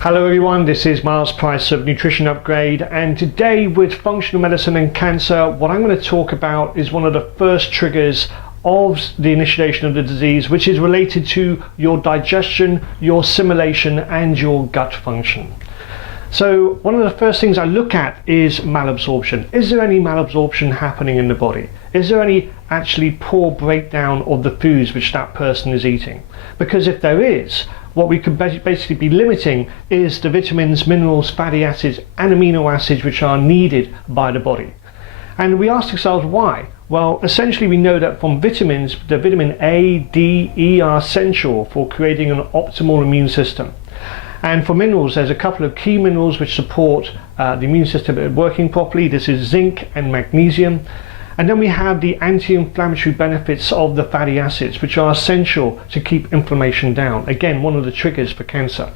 Hello everyone, this is Miles Price of Nutrition Upgrade, and today with functional medicine and cancer, what I'm going to talk about is one of the first triggers of the initiation of the disease, which is related to your digestion, your assimilation and your gut function. So one of the first things I look at is malabsorption. Is there any malabsorption happening in the body? Is there any actually poor breakdown of the foods which that person is eating? Because if there is, what we could basically be limiting is the vitamins, minerals, fatty acids and amino acids which are needed by the body. And we ask ourselves why? Well, essentially we know that from vitamins, the vitamin A, D, E are essential for creating an optimal immune system. And for minerals, there's a couple of key minerals which support the immune system working properly. This is zinc and magnesium. And then we have the anti-inflammatory benefits of the fatty acids, which are essential to keep inflammation down. Again, one of the triggers for cancer.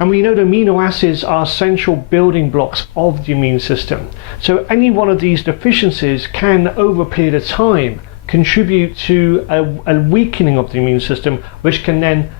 And we know the amino acids are essential building blocks of the immune system. So any one of these deficiencies can, over a period of time, contribute to a weakening of the immune system, which can then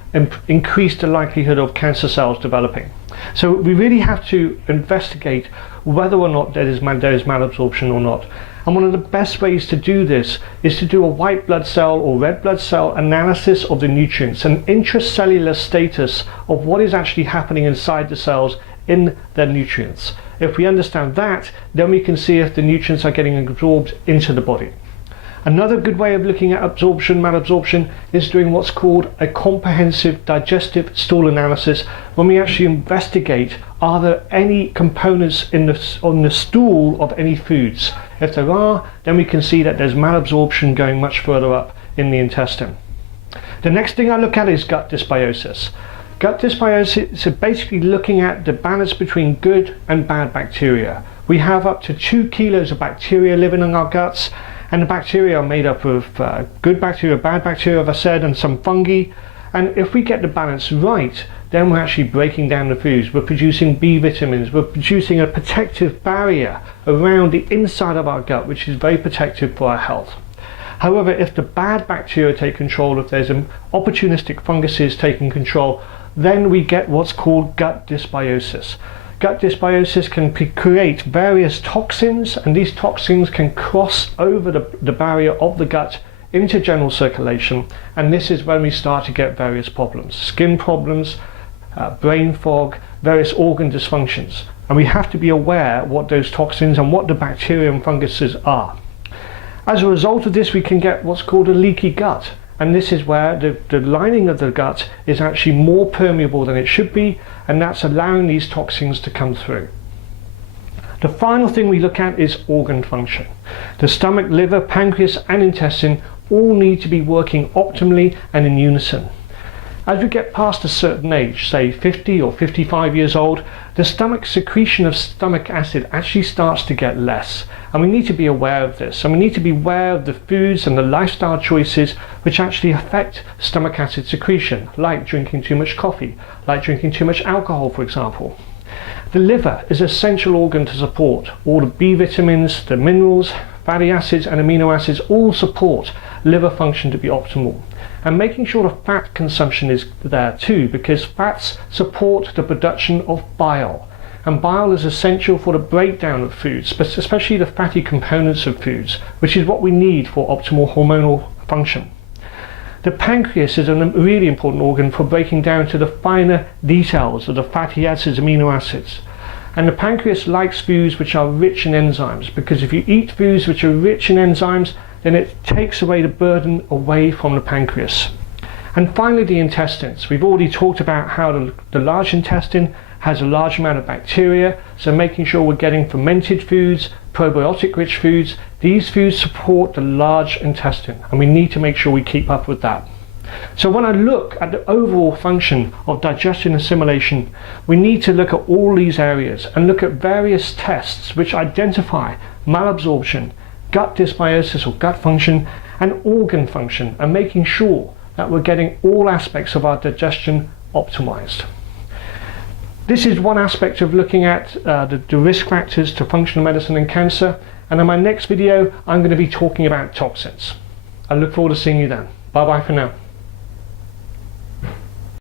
increase the likelihood of cancer cells developing. So we really have to investigate whether or not there is malabsorption or not. And one of the best ways to do this is to do a white blood cell or red blood cell analysis of the nutrients, an intracellular status of what is actually happening inside the cells in their nutrients. If we understand that, then we can see if the nutrients are getting absorbed into the body. Another good way of looking at absorption, malabsorption, is doing what's called a comprehensive digestive stool analysis, when we actually investigate are there any components on the stool of any foods. If there are, then we can see that there's malabsorption going much further up in the intestine. The next thing I look at is gut dysbiosis. Gut dysbiosis is basically looking at the balance between good and bad bacteria. We have up to 2 kilos of bacteria living in our guts, and the bacteria are made up of good bacteria, bad bacteria, as I said, and some fungi. And if we get the balance right, then we're actually breaking down the foods. We're producing B vitamins, we're producing a protective barrier around the inside of our gut, which is very protective for our health. However, if the bad bacteria take control, if there's opportunistic funguses taking control, then we get what's called gut dysbiosis. Gut dysbiosis can create various toxins, and these toxins can cross over the barrier of the gut into general circulation, and this is when we start to get various problems, skin problems, brain fog, various organ dysfunctions. And we have to be aware what those toxins and what the bacteria and funguses are. As a result of this, we can get what's called a leaky gut. And this is where the lining of the gut is actually more permeable than it should be, and that's allowing these toxins to come through. The final thing we look at is organ function. The stomach, liver, pancreas and intestine all need to be working optimally and in unison. As we get past a certain age, say 50 or 55 years old, the stomach secretion of stomach acid actually starts to get less. And we need to be aware of this. And we need to be aware of the foods and the lifestyle choices which actually affect stomach acid secretion, like drinking too much coffee, like drinking too much alcohol, for example. The liver is an essential organ to support all the B vitamins, the minerals, fatty acids and amino acids all support liver function to be optimal. And making sure the fat consumption is there too, because fats support the production of bile. And bile is essential for the breakdown of foods, especially the fatty components of foods, which is what we need for optimal hormonal function. The pancreas is a really important organ for breaking down to the finer details of the fatty acids, amino acids. And the pancreas likes foods which are rich in enzymes, because if you eat foods which are rich in enzymes, then it takes away the burden away from the pancreas. And finally, the intestines. We've already talked about how the large intestine has a large amount of bacteria, so making sure we're getting fermented foods, probiotic rich foods. These foods support the large intestine, and we need to make sure we keep up with that. So when I look at the overall function of digestion and assimilation, we need to look at all these areas and look at various tests which identify malabsorption, gut dysbiosis or gut function, and organ function, and making sure that we're getting all aspects of our digestion optimized. This is one aspect of looking at the risk factors to functional medicine and cancer, and in my next video I'm going to be talking about toxins. I look forward to seeing you then. Bye bye for now.